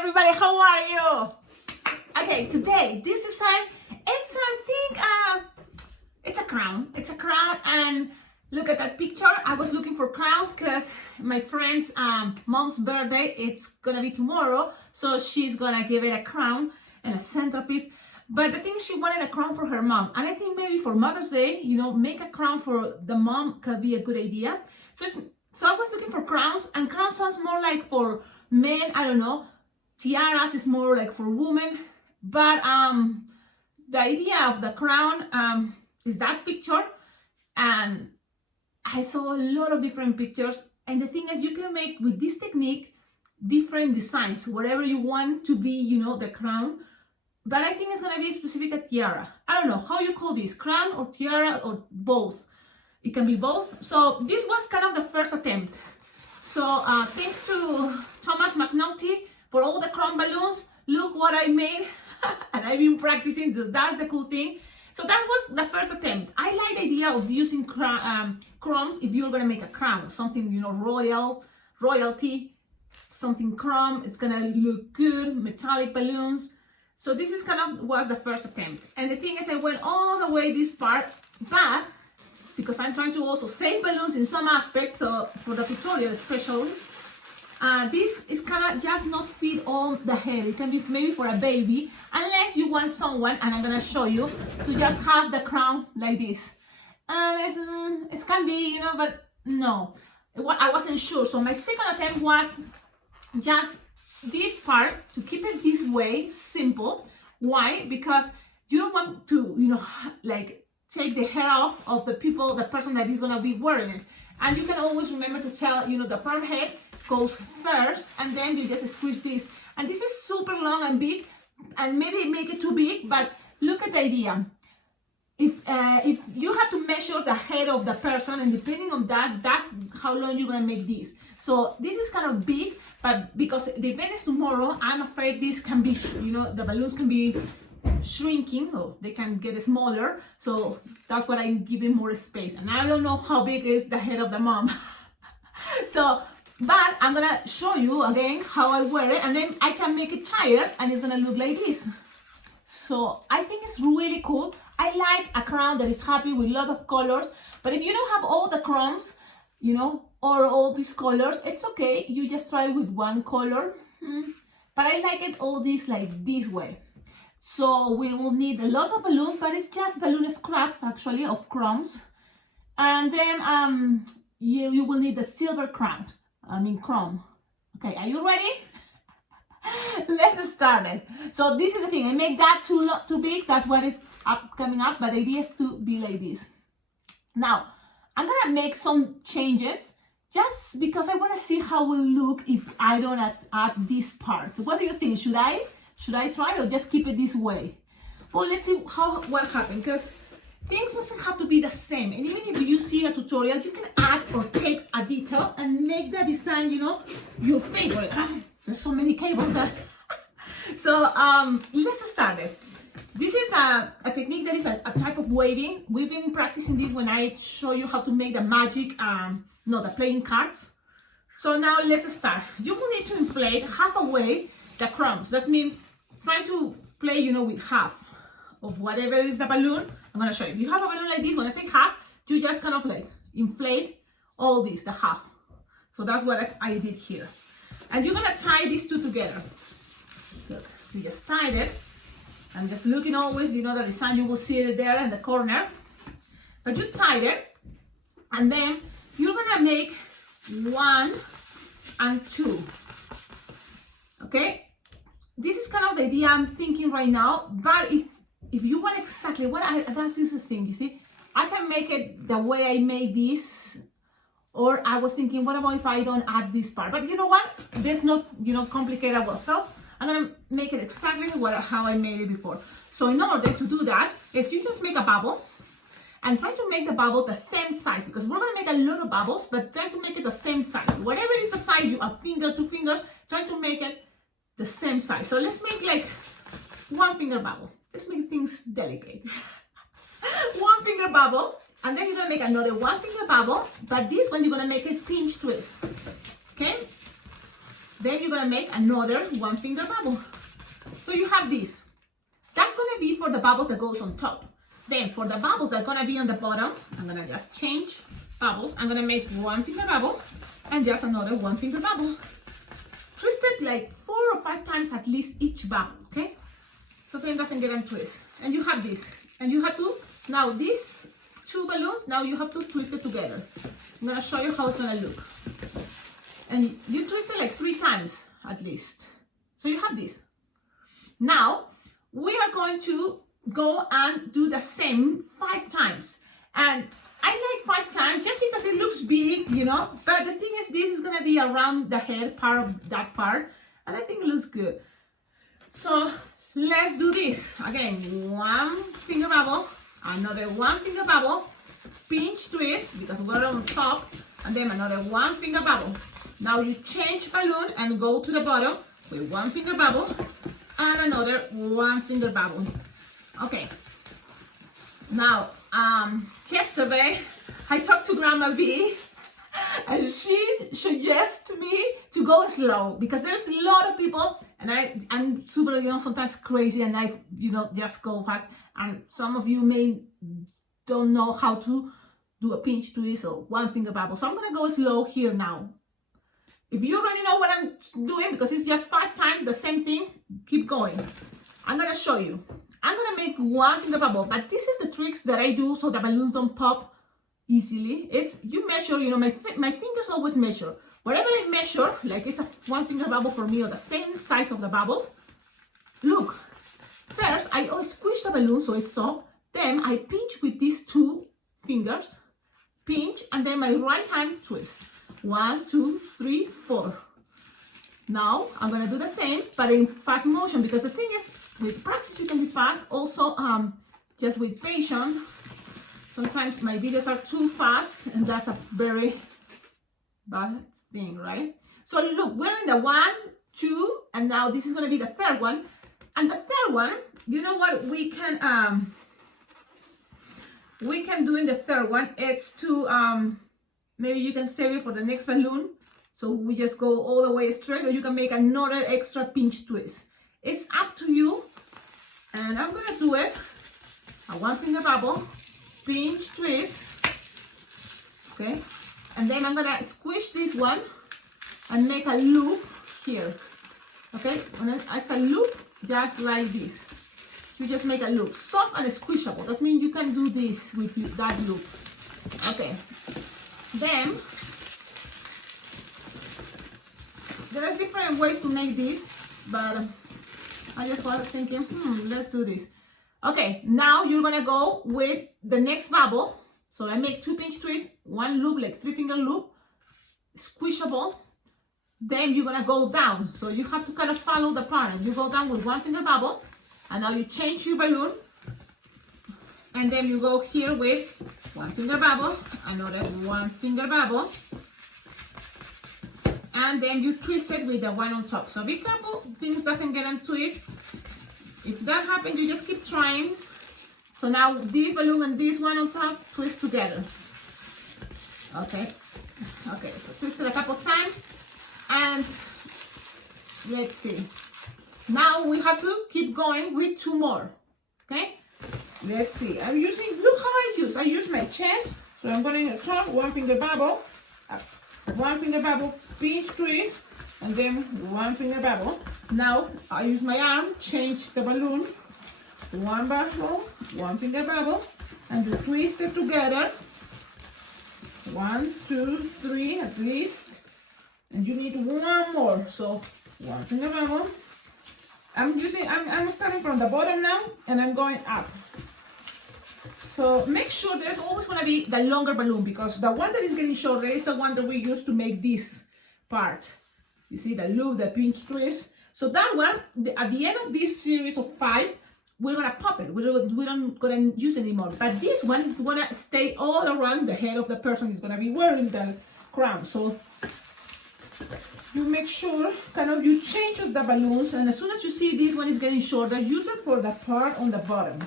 everybody, how are you? Okay, today this design, it's a crown. It's a crown, and look at that picture. I was looking for crowns because my friend's mom's birthday, it's gonna be tomorrow, so she's gonna give it a crown and a centerpiece. But the thing is, she wanted a crown for her mom, and I think maybe for Mother's Day, you know, make a crown for the mom could be a good idea. So I was looking for crowns, and crowns sounds more like for men, I don't know. Tiaras is more like for women, but the idea of the crown is that picture, and I saw a lot of different pictures, and the thing is, you can make with this technique different designs, whatever you want to be, you know, the crown. But I think it's gonna be specific a tiara. I don't know how you call this, crown or tiara or both. It can be both. So this was kind of the first attempt. So thanks to Thomas McNulty for all the crown balloons. Look what I made. And I've been practicing this. That's the cool thing. So that was the first attempt. I like the idea of using crowns if you're gonna make a crown, something, you know, royalty, something chrome. It's gonna look good, metallic balloons. So this is kind of was the first attempt. And the thing is, I went all the way this part, but because I'm trying to also save balloons in some aspects, so for the tutorial especially, this is kind of just not fit on the head. It can be maybe for a baby, unless you want someone, and I'm gonna show you, to just have the crown like this. It can be, you know, but no, I wasn't sure. So my second attempt was just this part, to keep it this way, simple. Why? Because you don't want to, you know, like take the hair off of the person that is gonna be wearing it. And you can always remember to tell, you know, the front head goes first, and then you just squeeze this. And this is super long and big, and maybe make it too big, but look at the idea. If you have to measure the head of the person, and depending on that, that's how long you're gonna make this. So this is kind of big, but because the event is tomorrow, I'm afraid this can be, you know, the balloons can be shrinking, or they can get smaller. So that's what I'm giving more space. And I don't know how big is the head of the mom. So, but I'm gonna show you again how I wear it, and then I can make it tighter, and it's gonna look like this. So I think it's really cool. I like a crown that is happy with a lot of colors, but if you don't have all the crowns, you know, or all these colors, it's okay. You just try with one color. But I like it all this like this way. So we will need a lot of balloon, but it's just balloon scraps actually of crowns. And then you will need the silver crown. Chrome. Okay, are you ready? Let's start it. So this is the thing. I make that too big. That's what is coming up. But the idea is to be like this. Now I'm gonna make some changes just because I want to see how it will look if I don't add this part. What do you think? Should I try or just keep it this way? Well, let's see what happens, because things doesn't have to be the same. And even if you see a tutorial, you can add or take a detail and make the design, you know, your favorite. There's so many cables there. So let's start it. This is a technique that is a type of waving. We've been practicing this when I show you how to make the magic, the playing cards. So now let's start. You will need to inflate halfway the crumbs. That means try to play, you know, with half of whatever is the balloon. I'm gonna show you. If you have a balloon like this, when I say half, you just kind of like inflate all this, the half. So that's what I did here. And you're gonna tie these two together. Look, you just tied it. I'm just looking always, you know, the design, you will see it there in the corner. But you tied it, and then you're gonna make 1 and 2. Okay? This is kind of the idea I'm thinking right now, but if you want exactly what that's the thing, you see, I can make it the way I made this, or I was thinking, what about if I don't add this part? But you know what? Let's not, you know, complicate ourselves. I'm gonna make it exactly how I made it before. So in order to do that, is you just make a bubble and try to make the bubbles the same size, because we're gonna make a lot of bubbles, but try to make it the same size. Whatever is the size, you a finger, 2 fingers, try to make it the same size. So let's make like 1 finger bubble. Let's make things delicate. 1 finger bubble, and then you're gonna make another 1 finger bubble, but this one you're gonna make it pinch twist. Okay? Then you're gonna make another one finger bubble. So you have this. That's gonna be for the bubbles that goes on top. Then for the bubbles that are gonna be on the bottom, I'm gonna just change bubbles. I'm gonna make one finger bubble and just another one finger bubble. Twist it like 4 or 5 times at least each bubble, okay? So then it doesn't get untwist. And you have this. And you have to, now these 2 balloons, now you have to twist it together. I'm gonna show you how it's gonna look. And you twist it like 3 times at least. So you have this. Now, we are going to go and do the same 5 times. And I like 5 times just because it looks big, you know, but the thing is this is gonna be around the head part of that part, and I think it looks good. So let's do this. Again, one finger bubble, another one finger bubble, pinch twist because we're on top, and then another one finger bubble. Now you change balloon and go to the bottom with one finger bubble and another one finger bubble. Okay. Now, yesterday I talked to Grandma V and she suggests me to go slow because there's a lot of people and I'm super, you know, sometimes crazy and I, you know, just go fast, and some of you may don't know how to do a pinch twist or one finger bubble. So I'm gonna go slow here now. If you already know what I'm doing, because it's just 5 times the same thing, keep going. I'm gonna show you. I'm gonna make one finger bubble, but this is the tricks that I do so the balloons don't pop easily. It's, you measure, you know, my fingers always measure. Whatever I measure, like it's a one finger bubble for me or the same size of the bubbles. Look, first I always squish the balloon so it's soft. Then I pinch with these 2 fingers, pinch, and then my right hand twist. 1, 2, 3, 4. Now I'm gonna do the same, but in fast motion, because the thing is, with practice you can be fast. Also, just with patience. Sometimes my videos are too fast, and that's a very bad thing, right? So look, we're in the 1, 2, and now this is gonna be the 3rd one. And the 3rd one, you know what we can do in the 3rd one? It's to maybe you can save it for the next balloon. So we just go all the way straight, or you can make another extra pinch twist. It's up to you. And I'm gonna do it. A one finger bubble, pinch twist. Okay. And then I'm gonna squish this one and make a loop here. Okay. And as a loop, just like this. You just make a loop. Soft and squishable. That means you can do this with that loop. Okay. Then there's different ways to make this, but I just was thinking, let's do this. Okay, now you're gonna go with the next bubble. So I make 2 pinch twists, 1 loop, like 3 finger loop, squishable. Then you're gonna go down. So you have to kind of follow the pattern. You go down with 1 finger bubble, and now you change your balloon. And then you go here with 1 finger bubble, another 1 finger bubble, and then you twist it with the one on top. So be careful, things doesn't get untwist. If that happens, you just keep trying. So now this balloon and this one on top twist together. Okay, okay, so twist it a couple times, and let's see. Now we have to keep going with 2 more, okay? Let's see, I'm using, look how I use my chest. So I'm going to top, 1 finger bubble, 1 finger bubble, pinch twist, and then 1 finger bubble. Now I use my arm, change the balloon, 1 bubble, 1 finger bubble, and you twist it together. 1, 2, 3 at least, and you need 1 more. So 1 finger bubble. I'm starting from the bottom now, and I'm going up. So make sure there's always going to be the longer balloon, because the one that is getting shorter is the one that we use to make this part. You see the loop, the pinch twist. So that one, at the end of this series of 5, we're going to pop it. We're not going to use it anymore. But this one is going to stay all around the head of the person is going to be wearing the crown. So you make sure, kind of, you change the balloons, and as soon as you see this one is getting shorter, use it for the part on the bottom.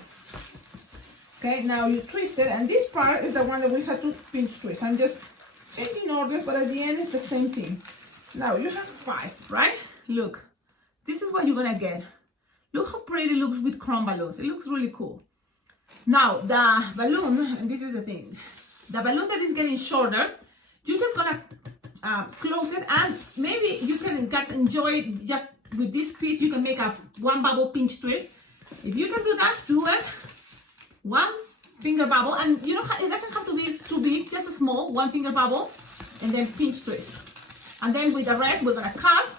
Okay, now you twist it, and this part is the one that we have to pinch twist. I'm just changing orders, but at the end it's the same thing. Now you have 5, right? Look, this is what you're gonna get. Look how pretty it looks with chrome balloons. It looks really cool. Now the balloon, and this is the thing, the balloon that is getting shorter, you're just gonna close it, and maybe you can just enjoy it just with this piece. You can make a 1 bubble pinch twist. If you can do that, do it. 1 finger bubble, and you know, it doesn't have to be too big, just a small 1 finger bubble, and then pinch twist. And then with the rest, we're gonna cut.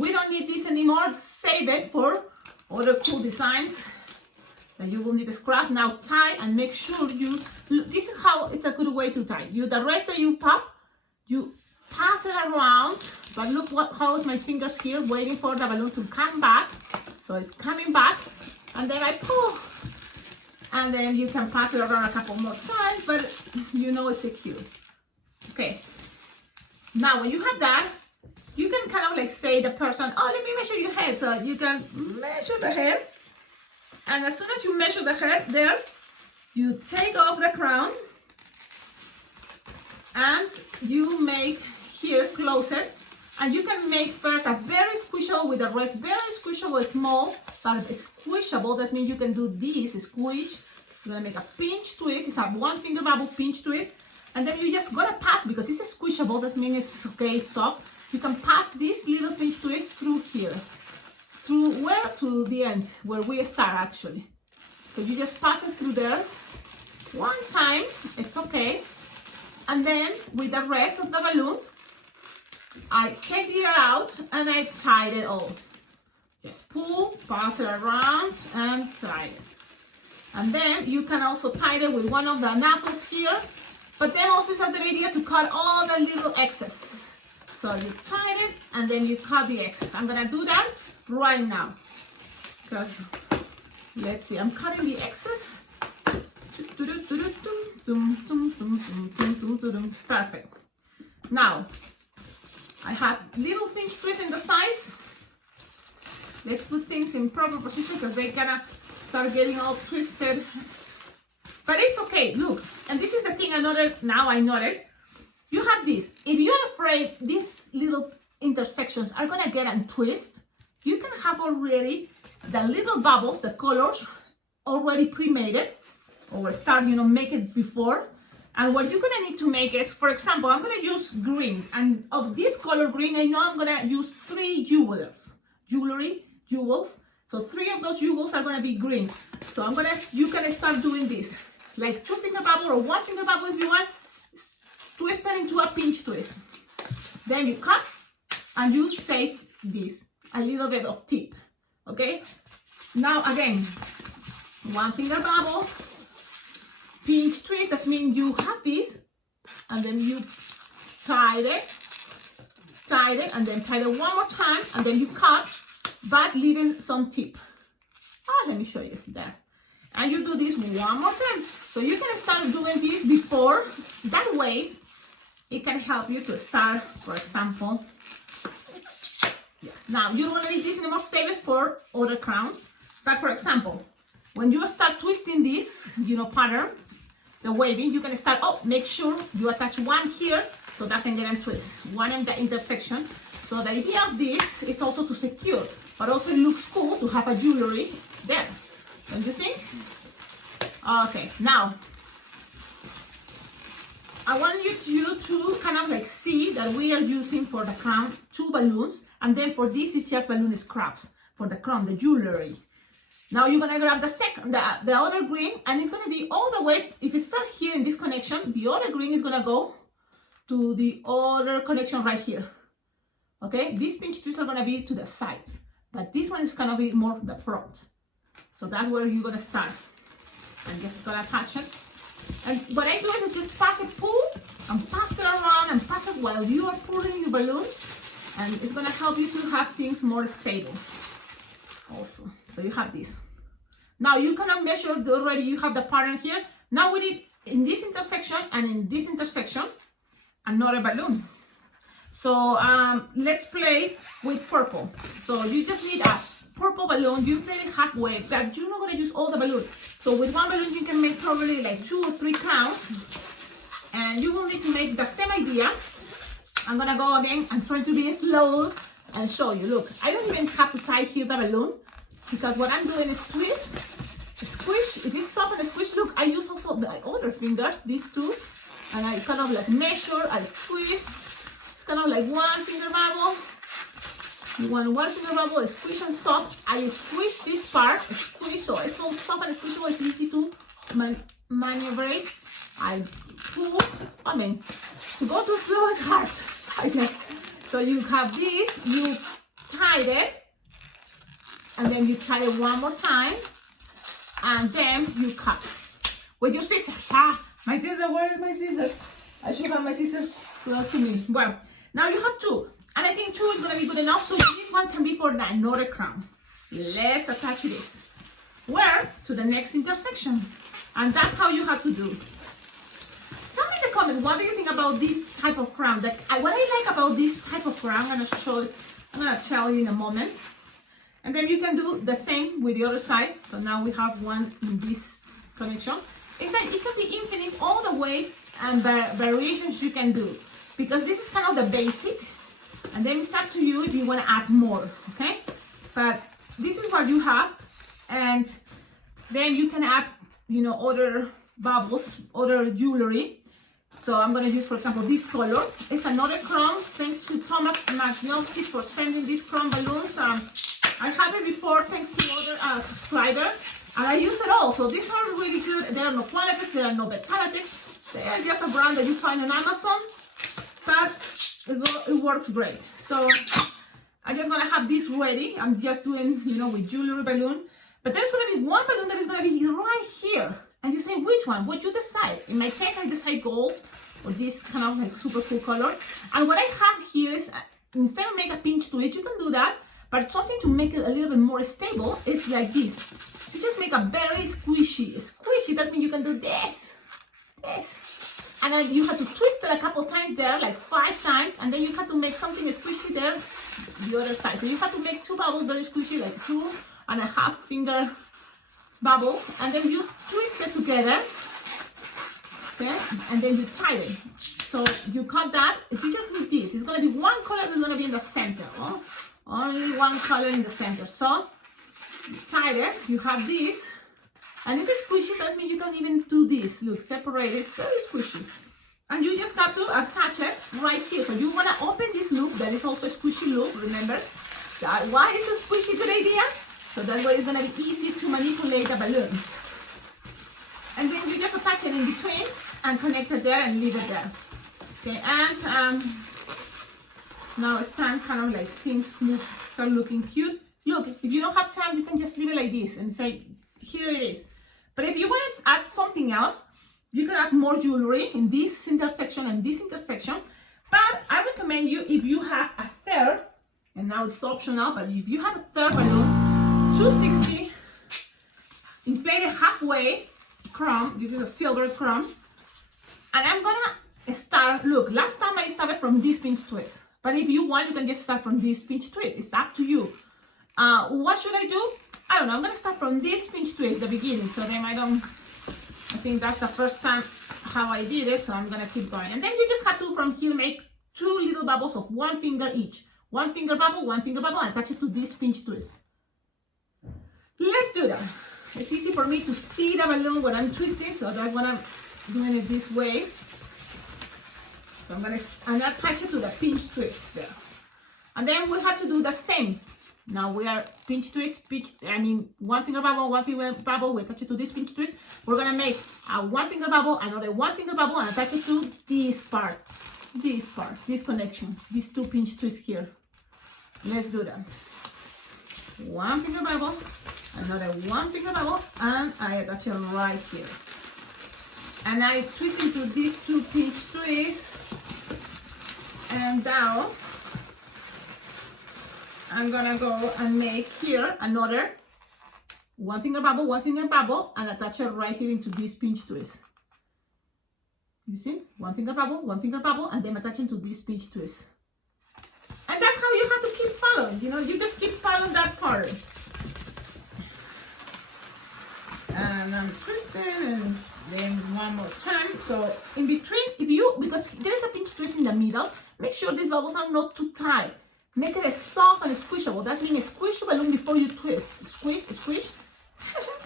We don't need this anymore. Save it for other cool designs that you will need to scrap. Now tie and make sure you, this is how it's a good way to tie. The rest that you pop, you pass it around, but look how is my fingers here waiting for the balloon to come back. So it's coming back, and then I pull, and then you can pass it around a couple more times, but you know it's secure. Okay, now when you have that, you can kind of like say the person, oh, let me measure your head. So you can measure the head, and as soon as you measure the head there, you take off the crown, and you make here, close it, and you can make first a very squishable with the rest, very squishable, small, but squishable. That means you can do this, squish. You're gonna make a pinch twist. It's a 1 finger bubble pinch twist, and then you just gotta pass, because it's squishable, that means it's okay, soft. You can pass this little pinch twist through here. Through where? To the end, where we start actually. So you just pass it through there 1 time, it's okay. And then with the rest of the balloon, I take it out and I tie it all. Just pull, pass it around, and tie it. And then you can also tie it with one of the nozzles here, but then also it's a good idea to cut all the little excess. So you tie it and then you cut the excess. I'm gonna do that right now, because let's see, I'm cutting the excess. Perfect. Now I have little pinch twists in the sides. Let's put things in proper position, because they're gonna start getting all twisted. But it's okay, look. And this is the thing now I noticed. You have this. If you're afraid these little intersections are gonna get and twist, you can have already the little bubbles, the colors, already pre-made, or start, make it before. And what you're gonna need to make is, for example, I'm gonna use green, and of this color green, I know I'm gonna use 3 jewels. So 3 of those jewels are gonna be green. So you can start doing this, like 2 finger bubble or 1 finger bubble if you want, twist it into a pinch twist. Then you cut, and you save this, a little bit of tip, okay? Now again, 1 finger bubble, pinch twist. That means you have this, and then you tie it, and then tie it 1 more time, and then you cut, but leaving some tip. Let me show you there. And you do this 1 more time. So you can start doing this before. That way, it can help you to start, for example. Now, you don't need this anymore, save it for other crowns. But for example, when you start twisting this, pattern, the waving, you can start, make sure you attach 1 here, so it doesn't get a twist. 1 in the intersection. So the idea of this is also to secure, but also it looks cool to have a jewelry there. Don't you think? Okay, now, I want you to kind of like see that we are using for the crown 2 balloons, and then for this is just balloon scraps for the crown, the jewelry. Now you're gonna grab the other green, and it's gonna be all the way. If you start here in this connection, the other green is gonna go to the other connection right here. Okay, these pinch twists are gonna be to the sides, but this one is gonna be more the front. So that's where you're gonna start. I'm just gonna attach it. And what I do is I just pass it, pull, and pass it around, and pass it while you are pulling your balloon, and it's gonna help you to have things more stable. Also, so you have this. Now you cannot measure already. You have the pattern here. Now we need in this intersection and in this intersection another balloon. So let's play with purple. So you just need a purple balloon. You fill it halfway, but you're not gonna use all the balloon. So with 1 balloon you can make probably like 2 or 3 crowns, and you will need to make the same idea. I'm gonna go again. I'm trying to be slow and show you. Look, I don't even have to tie here the balloon because what I'm doing is twist, squish. If it's soft and squish, look, I use also the other fingers, these two, and I kind of like measure, I twist. It's kind of like one finger bubble. One finger bubble, squish and soft. I squish this part, squish, so it's so soft and squishable, it's easy to maneuverate. I pull, I mean, to go too slow is hard, I guess. So you have this, you tie it, and then you tie it one more time, and then you cut with your scissors. Ah, my scissors, where are my scissors? I should have my scissors close to me. Well, now you have two. And I think 2 is going to be good enough, so this one can be for another crown. Let's attach this. Where? To the next intersection. And that's how you have to do. Tell me in the comments, what do you think about this type of crown? What I like about this type of crown, I'm going to tell you in a moment. And then you can do the same with the other side. So now we have one in this connection. It's like it can be infinite, all the ways and variations you can do. Because this is kind of the basic. And then it's up to you if you want to add more, okay? But this is what you have, and then you can add, you know, other bubbles, other jewelry. So I'm going to use, for example, this color. It's another crown. Thanks to Thomas McNulty for sending these crown balloons. I have it before, thanks to other subscribers, and I use it all. So these are really good. There are no qualities, there are no vitality. They are just a brand that you find on Amazon, but it works great. So I'm just gonna have this ready. I'm just doing, you know, with jewelry balloon. But there's gonna be one balloon that is gonna be right here. And you say, which one? What you decide? In my case, I decide gold, or this kind of like super cool color. And what I have here is, instead of make a pinch twist, you can do that. But something to make it a little bit more stable is like this. You just make a very squishy. That means you can do this. And then you have to twist it a couple times there, like 5 times, and then you have to make something squishy there, the other side. So you have to make 2 bubbles very squishy, like 2.5 finger bubble, and then you twist it together, okay, and then you tie it. So you cut that. If you just need this, it's gonna be one color that's gonna be in the center. Oh? Only one color in the center. So you tie it. You have this. And this is squishy, that means you can even do this. Look, separate, it's very squishy. And you just have to attach it right here. So you want to open this loop, that is also a squishy loop, remember? So why is a squishy good idea? So that way it's going to be easy to manipulate the balloon. And then you just attach it in between and connect it there and leave it there. Okay, and now it's time kind of like things start looking cute. Look, if you don't have time, you can just leave it like this and say, here it is. But if you want to add something else, you can add more jewelry in this intersection and this intersection. But I recommend you, if you have a third, and now it's optional, but if you have a third balloon, 260, inflated halfway crown. This is a silver crown. And I'm gonna start, look, last time I started from this pinch twist. But if you want, you can just start from this pinch twist. It's up to you. What should I do? I don't know, I'm gonna start from this pinch twist, the beginning, so then I think that's the first time how I did it, so I'm gonna keep going. And then you just have to, from here, make 2 little bubbles of 1 finger each. 1 finger bubble, and attach it to this pinch twist. Let's do that. It's easy for me to see the balloon when I'm twisting, so that's why I'm doing it this way. So I'm gonna attach it to the pinch twist there. And then we have to do the same. Now we are pinch twist, 1 finger bubble, 1 finger bubble, we attach it to this pinch twist. We're gonna make a 1 finger bubble, another 1 finger bubble, and attach it to this part, these connections, these 2 pinch twists here. Let's do that. 1 finger bubble, another 1 finger bubble, and I attach it right here. And I twist into these 2 pinch twists, and down. I'm gonna go and make here another 1 finger bubble, and attach it right here into this pinch twist. You see? 1 finger bubble, and then attach it to this pinch twist. And that's how you have to keep following, you know, you just keep following that part. And I'm twisting, and then one more time. So in between, because there is a pinch twist in the middle, Make sure these bubbles are not too tight. Make it as soft and squishable. That means squish the balloon before you twist. Squish, squish,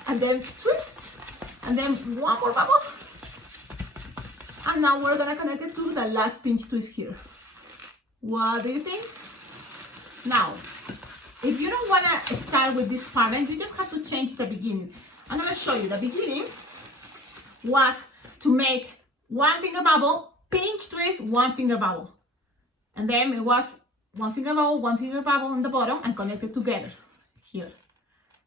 and then twist, and then one more bubble. And now we're gonna connect it to the last pinch twist here. What do you think? Now, if you don't wanna start with this pattern, you just have to change the beginning. I'm gonna show you. The beginning was to make one finger bubble, pinch twist, one finger bubble. And then it was one finger bubble in the bottom and connect it together here.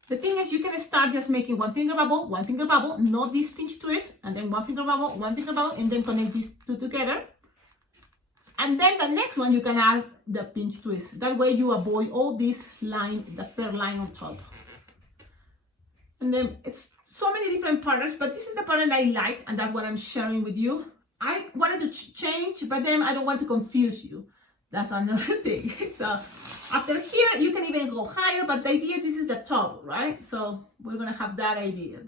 The thing is, you can start just making one finger bubble, not this pinch twist, and then one finger bubble, and then connect these two together. And then the next one, you can add the pinch twist. That way you avoid all this line, the third line on top. And then it's so many different patterns, but this is the pattern I like, and that's what I'm sharing with you. I wanted to change, but then I don't want to confuse you. That's another thing. So after here, you can even go higher, but the idea, this is the top, right? So we're gonna have that idea.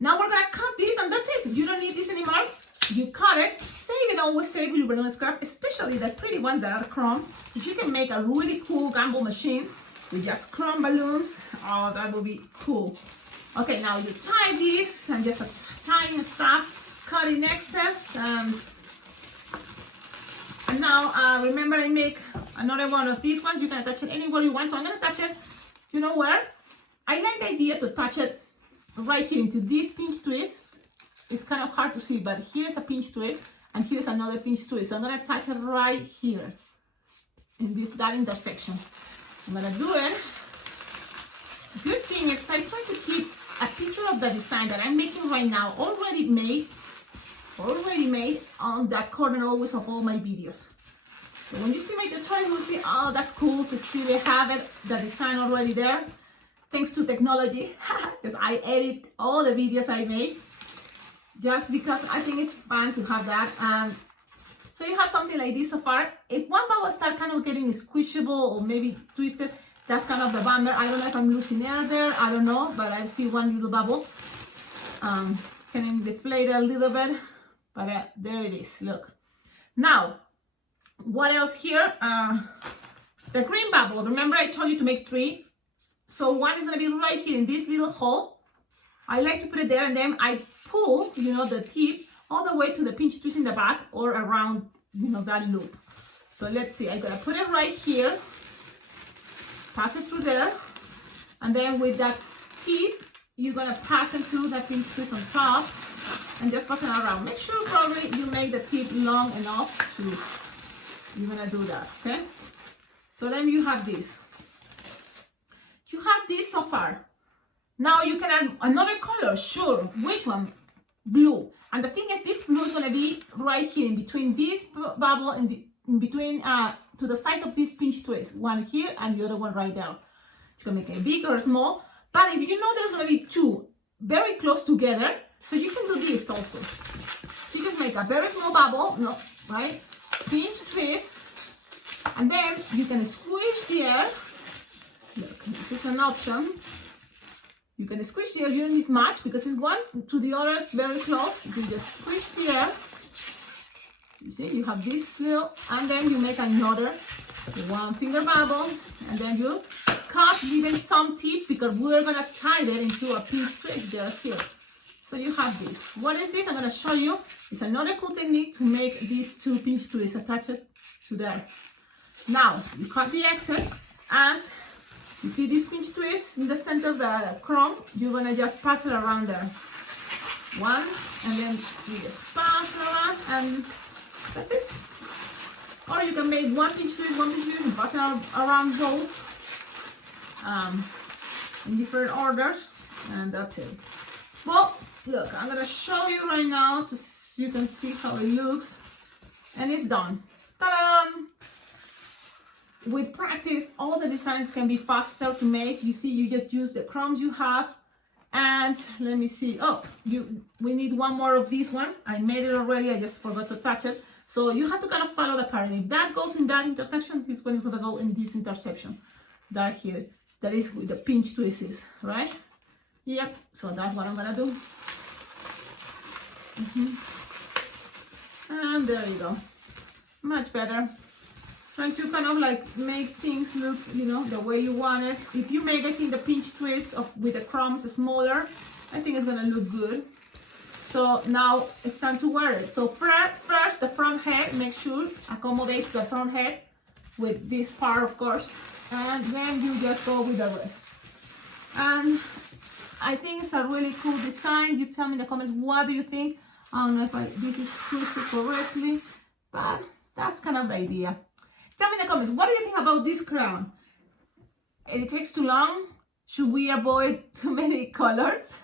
Now we're gonna cut this, and that's it. You don't need this anymore. You cut it, save it, always save your balloon scrap, especially the pretty ones that are chrome, because you can make a really cool gumball machine with just chrome balloons. Oh, that would be cool. Okay, now you tie this and just tying stuff, cutting excess, and now remember, I make another one of these ones. You can attach it anywhere you want. So I'm gonna attach it, you know where? I like the idea to attach it right here into this pinch twist. It's kind of hard to see, but here's a pinch twist and here's another pinch twist. So I'm gonna attach it right here in that intersection. I'm gonna do it. Good thing is I try to keep a picture of the design that I'm making right now already made on that corner always of all my videos. So when you see my tutorial, you'll see, oh, that's cool, Cecilia have it, the design already there. Thanks to technology, because I edit all the videos I make, just because I think it's fun to have that. So you have something like this so far. If one bubble start kind of getting squishable or maybe twisted, that's kind of the bummer. I don't know if I'm losing air there, I don't know, but I see one little bubble. Can deflate a little bit, but there it is, look. Now, what else here? The green bubble, remember I told you to make 3. So one is gonna be right here in this little hole. I like to put it there, and then I pull, the tip all the way to the pinch twist in the back or around, that loop. So let's see, I'm gonna put it right here, pass it through there, and then with that tip, you're gonna pass it to the pinch twist on top and just pass it around. Make sure probably you make the tip long enough you're gonna do that, okay? So then you have this. You have this so far. Now you can add another color, sure. Which one? Blue. And the thing is, this blue is gonna be right here in between this bubble and in between to the size of this pinch twist. One here and the other one right there. You can make it big or small. But if you know there's gonna be 2 very close together, so you can do this also. You just make a very small bubble, right? Pinch twist, and then you can squish the air. Look, this is an option. You can squish the air, you don't need much because it's one to the other very close. You just squish the air. You see, you have this little, and then you make another 1 finger bubble, and then you cut, leaving some tip because we're gonna tie that into a pinch twist there here. So you have this. What is this? I'm gonna show you. It's another cool technique to make these 2 pinch twists attached to there. Now you cut the exit, and you see this pinch twist in the center of the chrome. You're gonna just pass it around there. 1, and then you just pass it around, and that's it. Or you can make 1 pinch twist, and pass it around both in different orders, and that's it. Well, look, I'm gonna show you right now so you can see how it looks, and it's done. Ta-da! With practice, all the designs can be faster to make. You see, you just use the crumbs you have, and let me see. Oh, we need 1 more of these ones. I made it already. I just forgot to touch it. So you have to kind of follow the pattern. If that goes in that intersection, this one is gonna go in this intersection. That here, that is with the pinch twists, right? Yep. So that's what I'm gonna do. And there you go. much better. Trying to kind of like make things look, you know, the way you want it. If you make, I think, the pinch twist with the crumbs smaller, I think it's gonna look good. So now it's time to wear it. So first the front head, make sure accommodates the front head with this part, of course, and then you just go with the rest. And I think it's a really cool design. You tell me in the comments, what do you think? I don't know if this is twisted correctly, but that's kind of the idea. Tell me in the comments, what do you think about this crown? It takes too long? Should we avoid too many colors?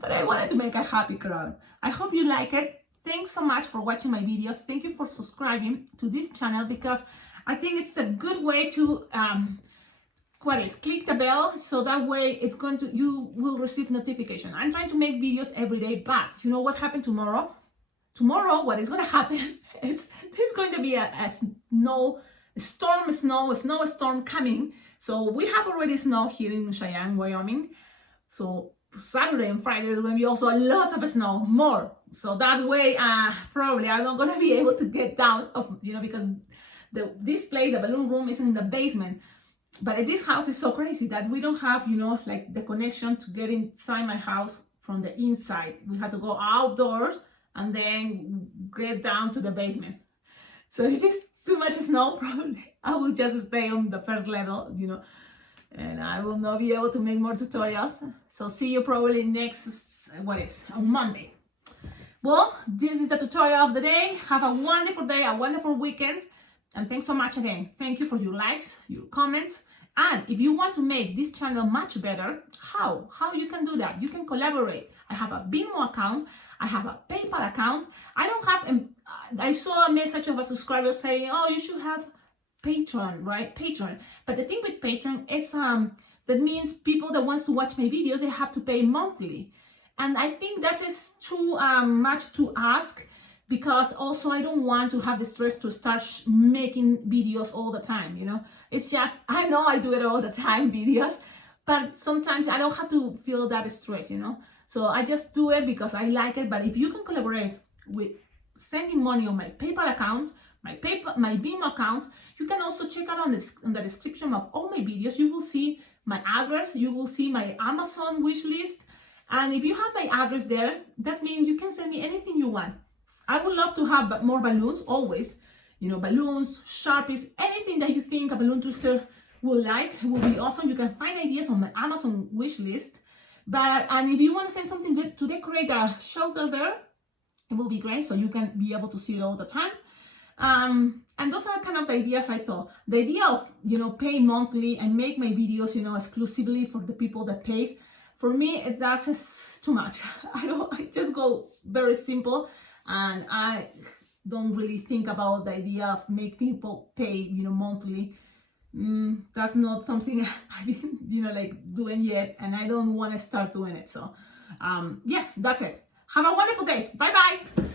But I wanted to make a happy crown. I hope you like it. Thanks so much for watching my videos. Thank you for subscribing to this channel, because I think it's a good way to click the bell, so that way you will receive notification. I'm trying to make videos every day, but you know what happened tomorrow? Tomorrow, what is going to happen is there's going to be a snowstorm coming. So we have already snow here in Cheyenne, Wyoming. So Saturday and Friday there's going to be also a lot of snow, more. So that way, probably I'm not going to be able to get down, because this place, the balloon room, is in the basement. But this house is so crazy that we don't have, like the connection to get inside my house from the inside. We have to go outdoors and then get down to the basement. So if it's too much snow, probably I will just stay on the first level, and I will not be able to make more tutorials. So see you probably next, on Monday. Well, this is the tutorial of the day. Have a wonderful day, a wonderful weekend. And thanks so much again. Thank you for your likes, your comments. And if you want to make this channel much better, how you can do that? You can collaborate. I have a Venmo account. I have a PayPal account. I saw a message of a subscriber saying, oh, you should have Patreon, right? Patreon. But the thing with Patreon is that means people that wants to watch my videos, they have to pay monthly. And I think that is too much to ask, because also I don't want to have the stress to start making videos all the time, It's just, I know I do it all the time, videos, but sometimes I don't have to feel that stress, So I just do it because I like it. But if you can collaborate with sending money on my PayPal account, my Venmo account, you can also check out on the description of all my videos. You will see my address, you will see my Amazon wish list. And if you have my address there, that means you can send me anything you want. I would love to have more balloons, always. Balloons, Sharpies, anything that you think a balloon twister will be awesome. You can find ideas on my Amazon wish list. And if you want to send something to decorate a shelter there, it will be great, so you can be able to see it all the time. And those are kind of the ideas I thought. The idea of, pay monthly and make my videos, exclusively for the people that pay, for me, that's too much. I just go very simple, and I don't really think about the idea of make people pay, monthly. That's not something I've been, doing yet, and I don't want to start doing it. So, yes, that's it. Have a wonderful day. Bye-bye.